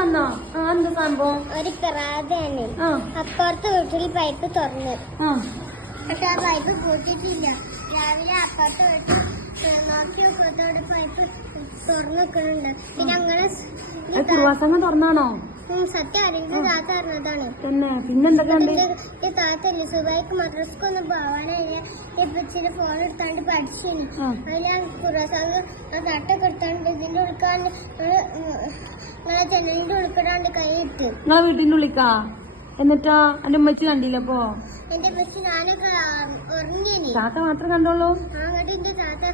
വന്നോ? ആ എന്താ സംഭവം? ഒരു കിറാതാണ് അപ്പുറത്തെ വീട്ടിൽ പൈപ്പ് തുറന്നു. പക്ഷെ ആ പൈപ്പ് പൂട്ടിട്ടില്ല രാവിലെ അപ്പുറത്ത് വീട്ടിൽ നോക്കി നോക്കത്തോടെ പൈപ്പ് തുറന്നു നിൽക്കുന്നുണ്ട്. പിന്നെ അങ്ങനെ തുറന്നാണോ? സത്യം താത്ത അറിഞ്ഞതാണ് പിന്നെന്തൊക്കെയുണ്ട് ഈ ഇപ്പച്ചിന്റെ ഫോൺ എടുത്താണ്ട് പഠിച്ചിന്. ആ. അതിന് കുറസാങ്ക് തട്ടൊക്കെ എടുത്താണ്ട് ഇതിന്റെ ഉൾക്കാണ്ട് നിങ്ങളെ ജനലിന്റെ ഉൾക്കിടാണ്ട് കൈ ഇട്ട് നിങ്ങളെ വീട്ടിന്റെ ഉള്ളിക്കാ? എന്നിട്ടാ എന്റെ ഉമ്മച്ചി കണ്ടില്ല അപ്പോ എന്റെ ഉമ്മച്ചി ഞാനൊക്കെ താത്ത മാത്രം കണ്ടോളൂ. അങ്ങോട്ട് എന്റെ താത്ത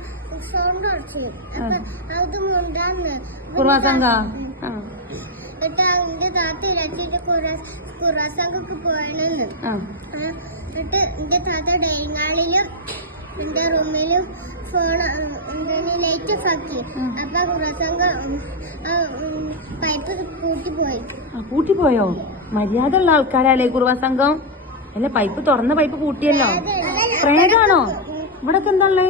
സൗണ്ട് അടിച്ചു അപ്പൊ അത് മുണ്ടാന്ന്. എന്റെ താത്ത ഇരച്ചിട്ട് കുറസാങ്കൊക്കെ പോയണെന്ന്. എന്നിട്ട് എന്റെ താത്ത ഡേങ്ങാളിലും എന്റെ റൂമിലും ഫോൺ ലൈറ്റ് ഒക്കെ ആക്കി. അപ്പൊ കുറസംഗ പൈപ്പ് കൂട്ടിപ്പോയി. ആ പൂട്ടിപ്പോയോ മര്യാദ ഉള്ള ആൾക്കാരല്ലേ കുറുവാസംഘം? അല്ല പൈപ്പ് തുറന്ന പൈപ്പ് കൂട്ടിയല്ലോ? പ്രേതാണോ? ഇവിടൊക്കെ എന്താ ഉള്ളേ?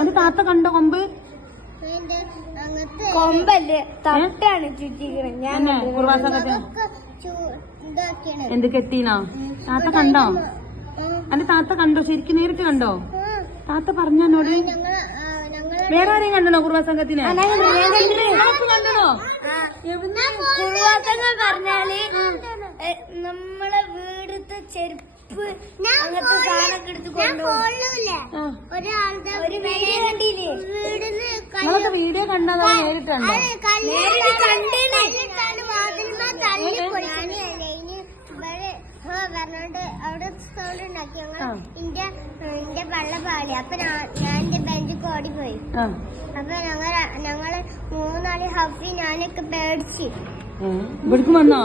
അത് താത്ത കണ്ടോ കൊമ്പ്? കൊമ്പല്ലേ? തട്ടാണ് ചുറ്റിക്കണ. ഞാൻ കുറുവാസംഘത്തിന് അതൊക്കെ ചൂ- ഇതാക്കിയാണ്. എന്ത് കെട്ടീനോ? താത്ത കണ്ടോ? അന്റെ താത്ത കണ്ടോ? ശരിക്കും നേരിട്ട് കണ്ടോ? താത്ത പറഞ്ഞോട് വേറെ ആരെയും കണ്ടോ കുറുവാസംഘത്തിന് കണ്ടോ കുറുവാസങ്ങൾ പറഞ്ഞാൽ എ, നമ്മളെ വീടത്തെ ചെരുപ്പ് അങ്ങനത്തെ സാധനമൊക്കെ എടുത്ത് കൊണ്ടുപോകും. ആ. നിങ്ങളൊക്കെ വീഡിയോ കണ്ടതോ നേരിട്ട് കണ്ടോ പറഞ്ഞോണ്ട് അവിടെ സൗണ്ട് ഉണ്ടാക്കി. ആ. ഞങ്ങൾ ഇന്റെ ഇന്റെ വെള്ള പാടി അപ്പൊ ഞാൻ എന്റെ ഓടിപ്പോയി. അപ്പൊ ഞങ്ങൾ ഞങ്ങൾ മൂന്നാൽ ഹഫി ഞാനൊക്കെ പേടിച്ച്. ഏ, ഇവിടേക്ക് വന്നോ?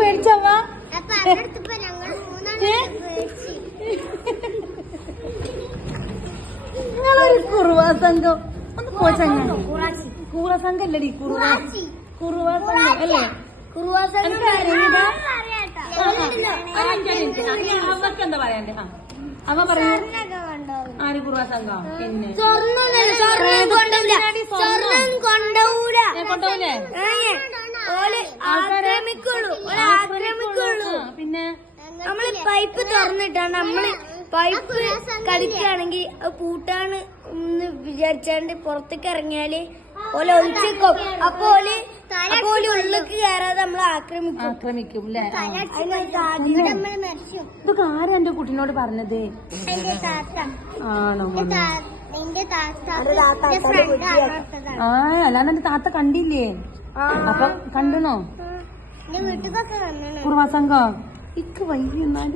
പേടിച്ചവാ? അപ്പൊ ഞങ്ങൾ മൂന്നാൽ ഏ? പേടിച്ച്. നിങ്ങളൊരു കുറുവാ സംഘം. കൂറ സംഘം അല്ലടി കുറുവാ കുറുവാ സംഘം അല്ലേ? എനിക്ക് സംഘം ആ, ആ. ആ, അഞ്ച് മിനിറ്റ്. ആ, ഞാൻ അവർക്ക് എന്താ പറയാണ്ട് ആ അവ പറയൂ. ആര് കുറുവാ സംഘം പിന്നെ. പിന്നെ? നമ്മൾ പൈപ്പ് തുറന്നിട്ടാണ് നമ്മൾ പൈപ്പ് കളിക്കുകയാണെങ്കിൽ പൂട്ടാണ് എന്ന് വിചാരിച്ചാണ്ട് പുറത്തേക്ക് ഇറങ്ങിയാൽ ഓല ഒളിച്ചേക്കും അപ്പൊ ഓൽ അപ്പൊ ഓൽ ഉള്ളിലേക്ക് കയറാതെ നമ്മളെ ആക്രമിക്കും. ആക്രമിക്കും അല്ലേ ഇതൊക്കെ ആരാ എന്റെ കുട്ടിനോട് പറഞ്ഞത്? ആണോ? എന്റെ താത്ത. ഫ്രണ്ട് ആ അല്ലാതെ എന്റെ താത്ത കണ്ടില്ലേ? അപ്പൊ കണ്ടണോ? എന്റെ വീട്ടിലൊക്കെ വന്നു കുറുവാ സംഘം. ഇക്ക് വൈകി എന്നാൽ.